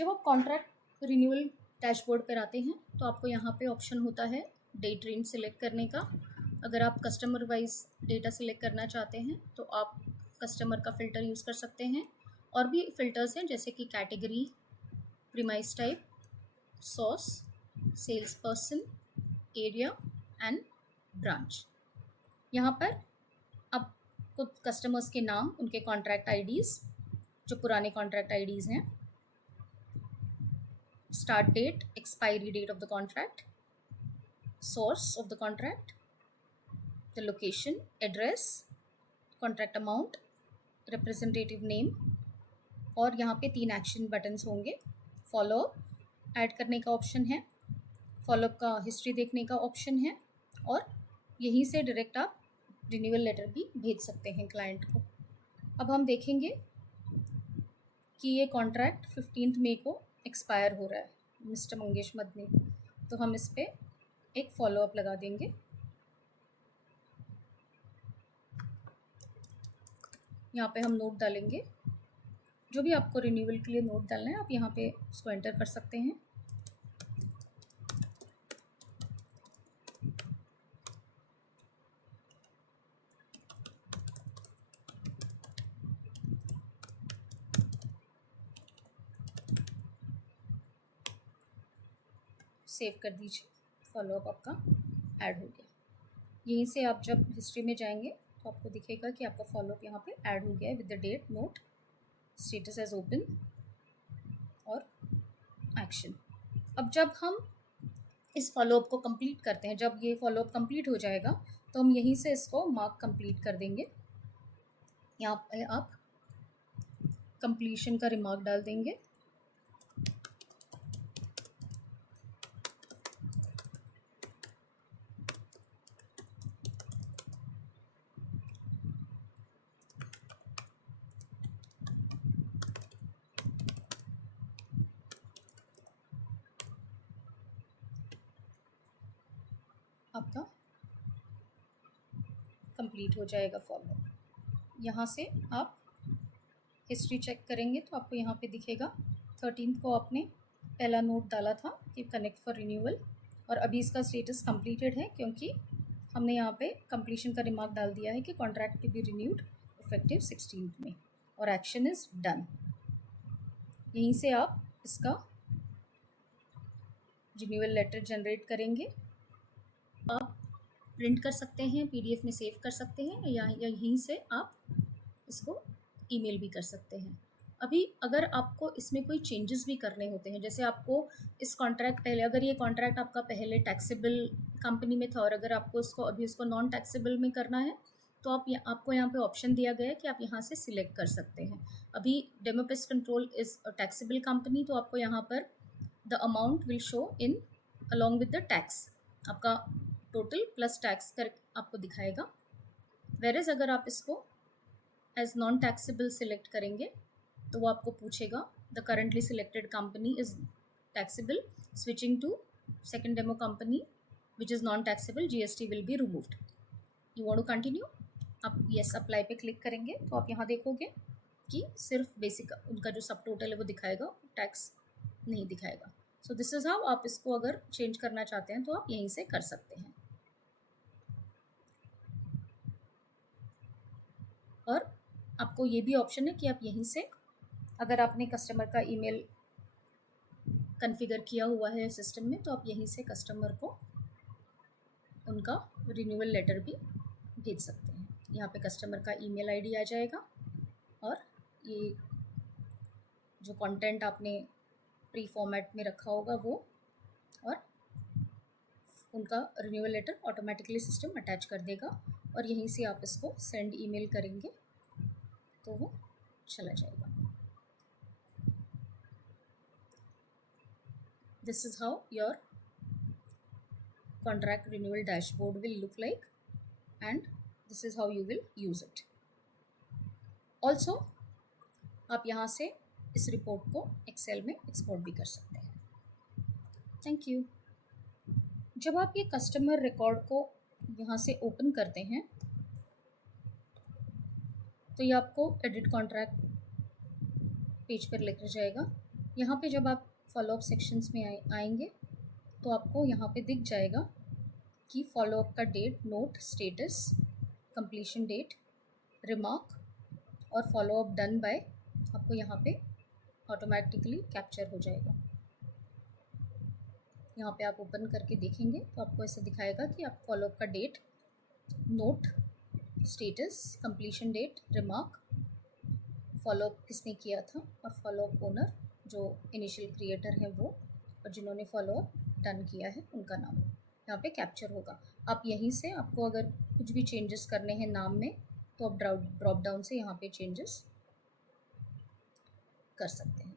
जब आप contract renewal dashboard पर आते हैं तो आपको यहाँ पे ऑप्शन होता है डेट रेंज सेलेक्ट करने का। अगर आप कस्टमर वाइज डेटा सेलेक्ट करना चाहते हैं तो आप कस्टमर का फ़िल्टर यूज़ कर सकते हैं। और भी फ़िल्टर्स हैं जैसे कि category, premise type, source, sales person, area and branch. यहाँ पर आपको कस्टमर्स के नाम, उनके कॉन्ट्रैक्ट आईडीज़, जो पुराने कॉन्ट्रैक्ट आईडीज़ हैं, start date, expiry date of the contract, source of the contract, the location, address, contract amount, representative name, और यहाँ पे 3 एक्शन बटन्स होंगे। फॉलोअप ऐड करने का ऑप्शन है, फॉलोअप का हिस्ट्री देखने का ऑप्शन है, और यहीं से डायरेक्ट आप रिन्यूअल लेटर भी भेज सकते हैं क्लाइंट को। अब हम देखेंगे कि ये कॉन्ट्रैक्ट 15 मई को एक्सपायर हो रहा है मिस्टर मंगेश मदनी, तो हम इस पर एक फॉलोअप लगा देंगे। यहाँ पे हम नोट डालेंगे, जो भी आपको रिन्यूअल के लिए नोट डालना है आप यहाँ पे उसको एंटर कर सकते हैं। सेव कर दीजिए, फॉलोअप आपका ऐड हो गया। यहीं से आप जब हिस्ट्री में जाएंगे तो आपको दिखेगा कि आपका फॉलोअप यहाँ पे ऐड हो गया है with the date, note, status as open और एक्शन। अब जब हम इस फॉलोअप को कंप्लीट करते हैं, जब ये फॉलोअप कंप्लीट हो जाएगा तो हम यहीं से इसको मार्क कंप्लीट कर देंगे। यहाँ पे आप कंप्लीशन का रिमार्क डाल देंगे। आपका कंप्लीट हो जाएगा फॉलोअप। यहाँ से आप हिस्ट्री चेक करेंगे तो आपको यहाँ पे दिखेगा 13 को आपने पहला नोट डाला था कि कनेक्ट फॉर रिन्यूअल, और अभी इसका स्टेटस कंप्लीटेड है क्योंकि हमने यहाँ पे कंप्लीशन का रिमार्क डाल दिया है कि contract to be renewed effective 16 में, और एक्शन इज़ डन। यहीं से आप इसका रिन्यूअल लेटर जनरेट करेंगे। आप प्रिंट कर सकते हैं, PDF में सेव कर सकते हैं, या यहीं से आप इसको ईमेल भी कर सकते हैं। अभी अगर आपको इसमें कोई चेंजेस भी करने होते हैं, जैसे आपको इस कॉन्ट्रैक्ट पहले, अगर ये कॉन्ट्रैक्ट आपका पहले टैक्सेबल कंपनी में था और अगर आपको इसको अभी उसको नॉन टैक्सेबल में करना है तो आपको यहाँ पे ऑप्शन दिया गया है कि आप यहाँ से सिलेक्ट कर सकते हैं। अभी demo pest control is a taxable company, तो आपको यहाँ पर the amount will show in along with the tax, आपका टोटल प्लस टैक्स कर आपको दिखाएगा। वेरेज अगर आप इसको एज नॉन टैक्सेबल सिलेक्ट करेंगे तो वो आपको पूछेगा the currently selected company is taxable, switching to second demo company which is non taxable, GST will be removed. You want to continue, आप येस अप्लाई पे क्लिक करेंगे तो आप यहाँ देखोगे कि सिर्फ बेसिक उनका जो सब टोटल है वो दिखाएगा, टैक्स नहीं दिखाएगा। सो दिस इज़ हाउ आप इसको अगर चेंज करना चाहते हैं तो आप यहीं से कर सकते हैं। और आपको ये भी ऑप्शन है कि आप यहीं से, अगर आपने कस्टमर का ईमेल कॉन्फ़िगर किया हुआ है सिस्टम में, तो आप यहीं से कस्टमर को उनका रिन्यूअल लेटर भी भेज सकते हैं। यहाँ पे कस्टमर का ईमेल आईडी आ जाएगा और ये जो कंटेंट आपने प्री फॉर्मेट में रखा होगा वो, और उनका renewal letter automatically system attach कर देगा, और यहीं से आप इसको सेंड ईमेल करेंगे तो वो चला जाएगा। This is how your contract renewal dashboard will look like, and this is how you will use it. Also, आप यहाँ से इस रिपोर्ट को एक्सेल में एक्सपोर्ट भी कर सकते हैं। Thank you. जब आप ये कस्टमर रिकॉर्ड को यहाँ से ओपन करते हैं तो ये आपको एडिट कॉन्ट्रैक्ट पेज पर लेकर जाएगा। यहाँ पे जब आप फॉलोअप सेक्शंस में आएंगे तो आपको यहाँ पे दिख जाएगा कि फॉलोअप का date, note, status, completion date, remark और फॉलोअप डन बाय आपको यहाँ पे ऑटोमेटिकली कैप्चर हो जाएगा। यहाँ पे आप ओपन करके देखेंगे तो आपको ऐसा दिखाएगा कि आप फॉलोअप का date, note, status, completion date, remark, follow up किसने किया था और फॉलोअप ओनर जो इनिशियल क्रिएटर है वो, और जिन्होंने फॉलोअप डन किया है उनका नाम यहाँ पे कैप्चर होगा। आप यहीं से आपको अगर कुछ भी चेंजेस करने हैं नाम में तो आप ड्रॉप डाउन से यहाँ पे चेंजेस कर सकते हैं।